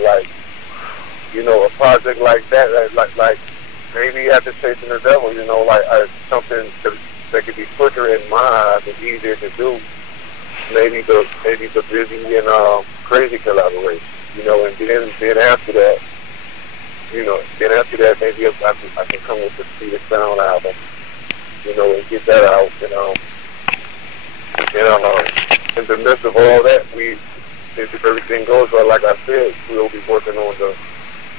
like, you know, a project like that, like maybe after Chasing the Devil, you know, like something that could be quicker in my eyes and easier to do. Maybe the Busy and Krayzie collaboration, you know, and then after that, you know, maybe I can come with the Speed of Sound album, you know, and get that out, you know. And in the midst of all that, if everything goes well, like I said, we'll be working on the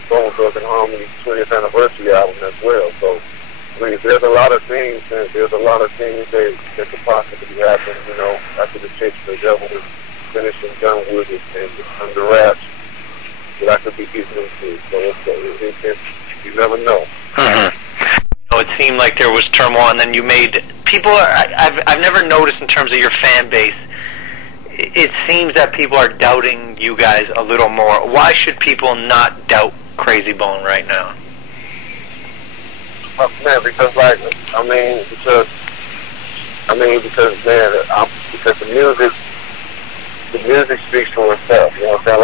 Bone Thugs and Harmony 20th anniversary album as well. So, I mean, there's a lot of things that could possibly happen, you know, after the Chasing the Devil is finished and done with it and under wraps, that I could be getting into. So it's you never know. Mm-hmm. You know, it seemed like there was turmoil, and then you made people. I've never noticed in terms of your fan base. It seems that people are doubting you guys a little more. Why should people not doubt Krayzie Bone right now? Man, because the music speaks for itself. You know what I'm saying?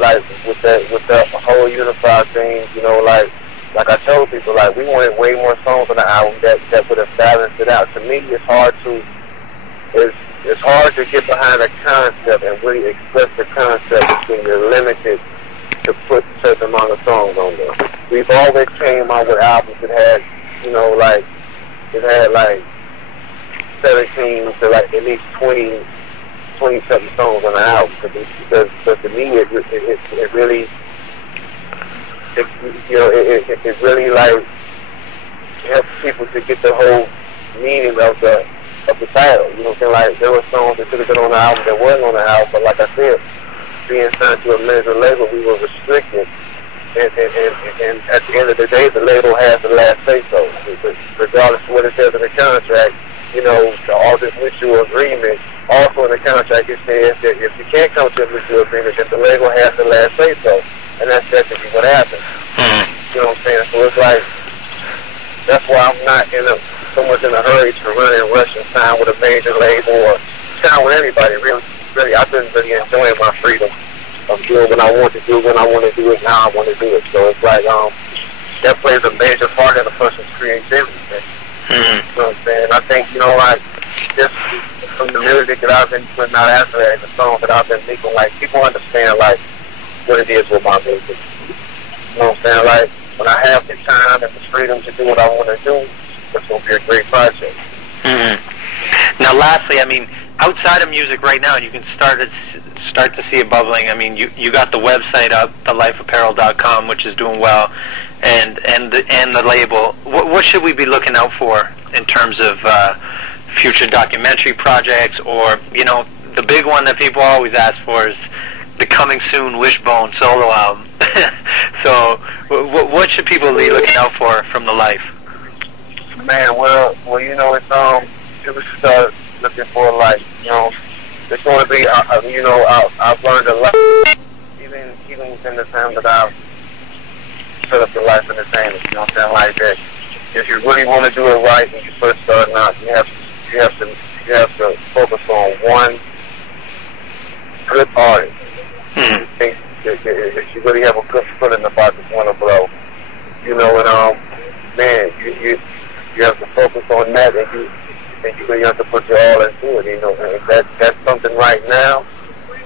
Like with that whole unified thing. You know, like I told people, like we wanted way more songs on the album that would have balanced it out. To me, it's hard to get behind a concept and really express the concept when you're limited to put a certain amount of songs on there. We've always came out with albums that had, you know, like, it had like 17 to like at least 20-something songs on the album. Because to me, it really, you know, it really like helps people to get the whole meaning of the title. You know what I'm saying? Like, there were songs that should have been on the album that wasn't on the album, but like I said, being signed to a major label, we were restricted. And at the end of the day, the label has the last say-so. Regardless of what it says in the contract, you know, the artist mutual agreement, also in the contract, it says that if you can't come to a mutual agreement, then the label has the last say-so. And that's definitely what happened. You know what I'm saying? So it's like, that's why I'm not so much in a hurry to run and rush and sign with a major label or sign with anybody. Really, I've been really enjoying my freedom of doing what I want to do when I want to do it, how I want to do it. So it's like, that plays a major part in a person's creativity. You know what I'm saying? I think, you know, like, just from the music that I've been putting out after that and the songs that I've been making, like, people understand, like, what it is with my music. You know what I'm saying? Like, when I have the time and the freedom to do what I want to do, it's going to be a great project. Now, lastly, I mean, outside of music right now, you can start to see it bubbling. I mean, you got the website up, thelifeapparel.com, which is doing well, and the label. What should we be looking out for in terms of future documentary projects, or, you know, the big one that people always ask for is the coming soon Wishbone solo album. So, what should people be looking out for from the Life? Man, well, you know, it's people should start looking for, like, you know, it's going to be, you know, I've learned a lot, even within the time that I've set up the Life Entertainment, you know what I'm saying, like that. If you really want to do it right when you first start out, you have to focus on one good artist. If you really have a good foot in the box, it's want to blow, you know, and man, you have to focus on that, and you really have to put your all into it, you know, and that's something right now.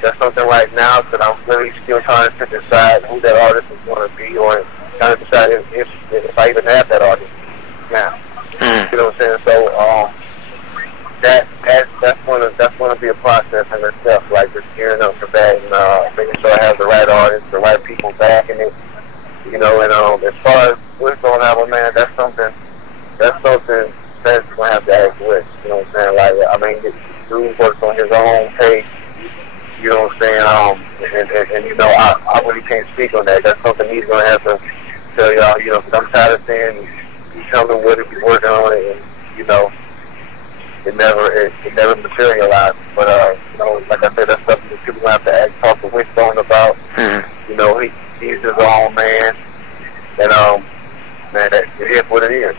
That's something right now that I'm really still trying to decide who that artist is going to be, or trying to decide if I even have that artist now. You know what I'm saying? So that's going to be a process in itself, like just gearing up for that and making sure I have the right artists, the right people backing it, you know. And as far as what's going on, man, that's something that's going to have to ask Wish. You know what I'm saying? Like, I mean, dude works on his own pace. You know what I'm saying? And you know, I really can't speak on that. That's something he's going to have to tell y'all, you know, because I'm tired of saying he's telling me what he's working on it, and, you know, it never materialized. But, you know, like I said, that's something that people have to talk to Wishbone about. You know, he's his own man, and, man, it is what it is.